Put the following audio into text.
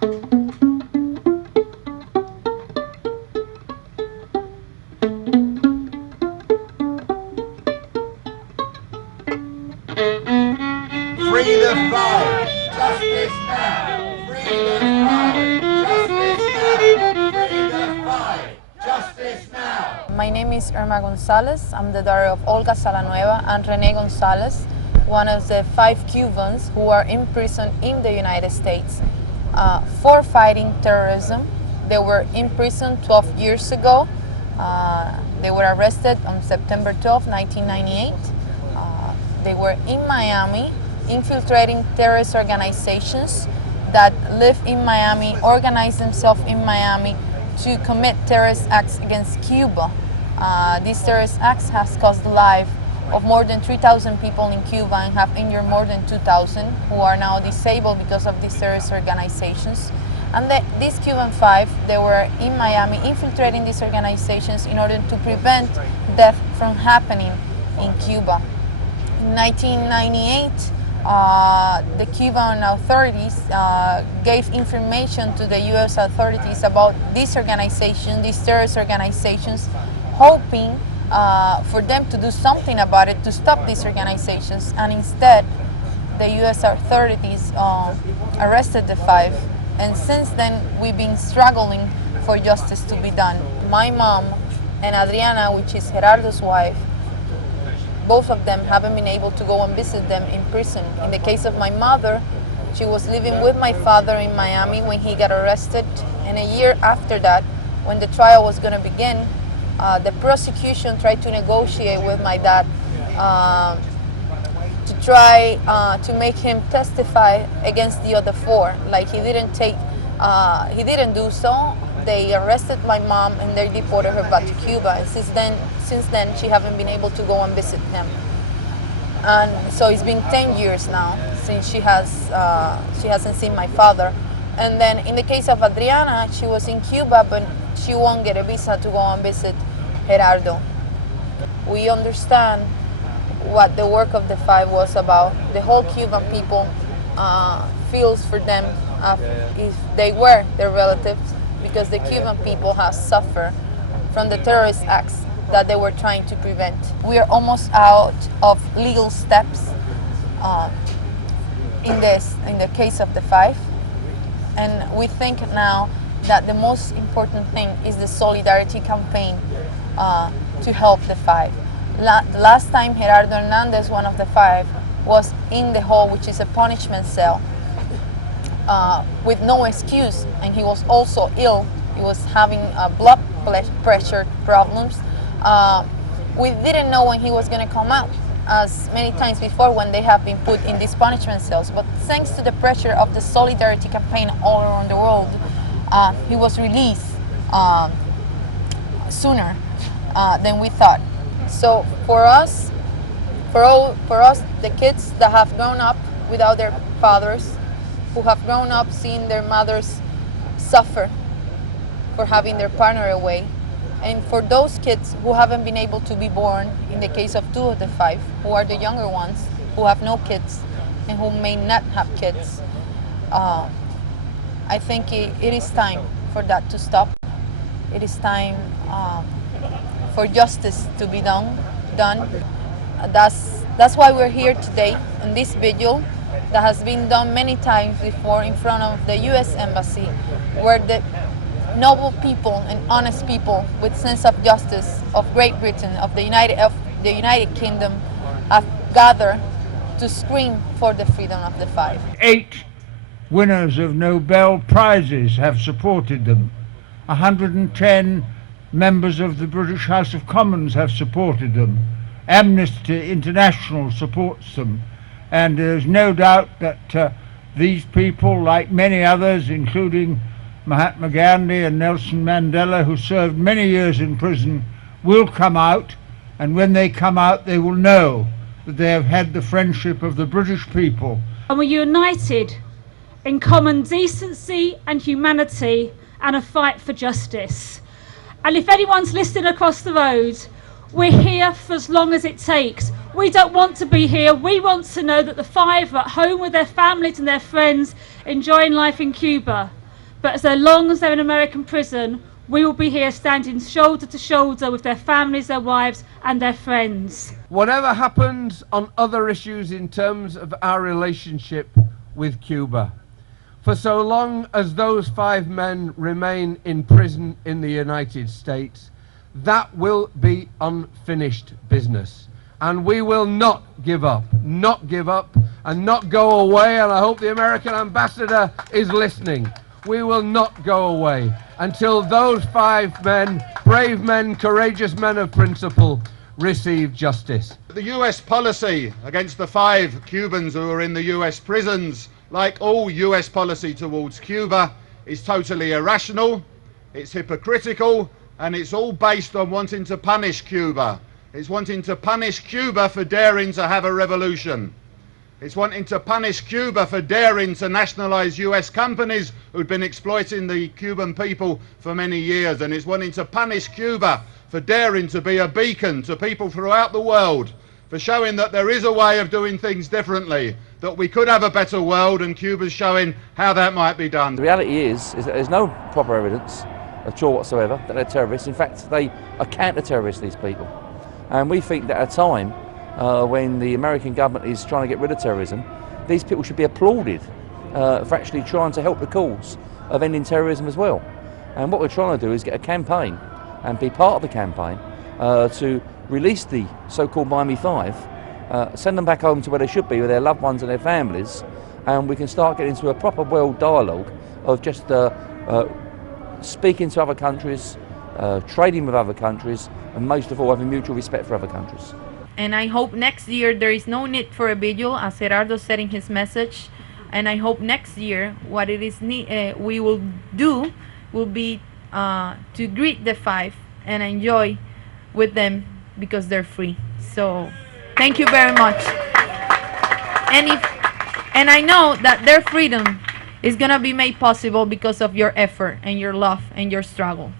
Free the five! Justice now! Free the five! Justice now! Free the five! Justice now! My name is Irma Gonzalez. I'm the daughter of Olga Salanueva and Rene Gonzalez, one of the 5 Cubans who are in prison in the United States for fighting terrorism. They were in prison 12 years ago. They were arrested on September 12, 1998. They were in Miami, infiltrating terrorist organizations that live in Miami, organize themselves in Miami to commit terrorist acts against Cuba. These terrorist acts has cost the life of more than 3,000 people in Cuba and have injured more than 2,000 who are now disabled because of these terrorist organizations. And these Cuban 5, they were in Miami infiltrating these organizations in order to prevent death from happening in Cuba. In 1998, the Cuban authorities gave information to the U.S. authorities about this organization, these terrorist organizations, hoping for them to do something about it to stop these organizations. And instead, the U.S. authorities arrested the 5. And since then, we've been struggling for justice to be done. My mom and Adriana, which is Gerardo's wife, both of them haven't been able to go and visit them in prison. In the case of my mother, she was living with my father in Miami when he got arrested. And a year after that, when the trial was going to begin, the prosecution tried to negotiate with my dad to try to make him testify against the other 4. Like he didn't do so. They arrested my mom and they deported her back to Cuba. And since then, she haven't been able to go and visit him. And so it's been 10 years now since she hasn't seen my father. And then in the case of Adriana, she was in Cuba, but she won't get a visa to go and visit Gerardo. We understand what the work of the 5 was about. The whole Cuban people feels for them if they were their relatives, because the Cuban people have suffered from the terrorist acts that they were trying to prevent. We are almost out of legal steps in the case of the 5, and we think now that the most important thing is the solidarity campaign to help the 5. The last time Gerardo Hernandez, one of the 5, was in the hall, which is a punishment cell, with no excuse, and he was also ill. He was having blood pressure problems. We didn't know when he was going to come out, as many times before when they have been put in these punishment cells. But thanks to the pressure of the solidarity campaign all around the world, he was released sooner than we thought. So for us, the kids that have grown up without their fathers, who have grown up seeing their mothers suffer for having their partner away, and for those kids who haven't been able to be born, in the case of 2 of the 5, who are the younger ones, who have no kids and who may not have kids, I think it is time for that to stop. It is time for justice to be done. That's why we're here today in this vigil that has been done many times before in front of the U.S. Embassy, where the noble people and honest people with sense of justice of Great Britain, of the United Kingdom, have gathered to scream for the freedom of the 5. 8 winners of Nobel Prizes have supported them. 110 members of the British House of Commons have supported them. Amnesty International supports them. And there's no doubt that these people, like many others, including Mahatma Gandhi and Nelson Mandela, who served many years in prison, will come out, and when they come out they will know that they have had the friendship of the British people. And we're united in common decency and humanity and a fight for justice. And if anyone's listening across the road, we're here for as long as it takes. We don't want to be here. We want to know that the 5 are at home with their families and their friends, enjoying life in Cuba. But as long as they're in American prison, we will be here standing shoulder to shoulder with their families, their wives and their friends. Whatever happens on other issues in terms of our relationship with Cuba, for so long as those 5 men remain in prison in the United States, that will be unfinished business. And we will not give up, and not go away, and I hope the American ambassador is listening. We will not go away until those 5 men, brave men, courageous men of principle, receive justice. The US policy against the 5 Cubans who are in the US prisons, like all US policy towards Cuba, is totally irrational, it's hypocritical, and it's all based on wanting to punish Cuba. It's wanting to punish Cuba for daring to have a revolution. It's wanting to punish Cuba for daring to nationalize US companies who'd been exploiting the Cuban people for many years. And it's wanting to punish Cuba for daring to be a beacon to people throughout the world, for showing that there is a way of doing things differently, that we could have a better world, and Cuba's showing how that might be done. The reality is that there's no proper evidence at all whatsoever that they're terrorists. In fact, they are counter-terrorists, these people. And we think that at a time when the American government is trying to get rid of terrorism, these people should be applauded for actually trying to help the cause of ending terrorism as well. And what we're trying to do is get a campaign and be part of the campaign to release the so-called Miami 5, send them back home to where they should be with their loved ones and their families, and we can start getting into a proper world dialogue of just speaking to other countries, trading with other countries, and most of all having mutual respect for other countries. And I hope next year there is no need for a vigil, as Gerardo said in his message. And I hope next year what it is we will do will be to greet the 5 and enjoy with them because they're free. So thank you very much. And I know that their freedom is gonna be made possible because of your effort and your love and your struggle.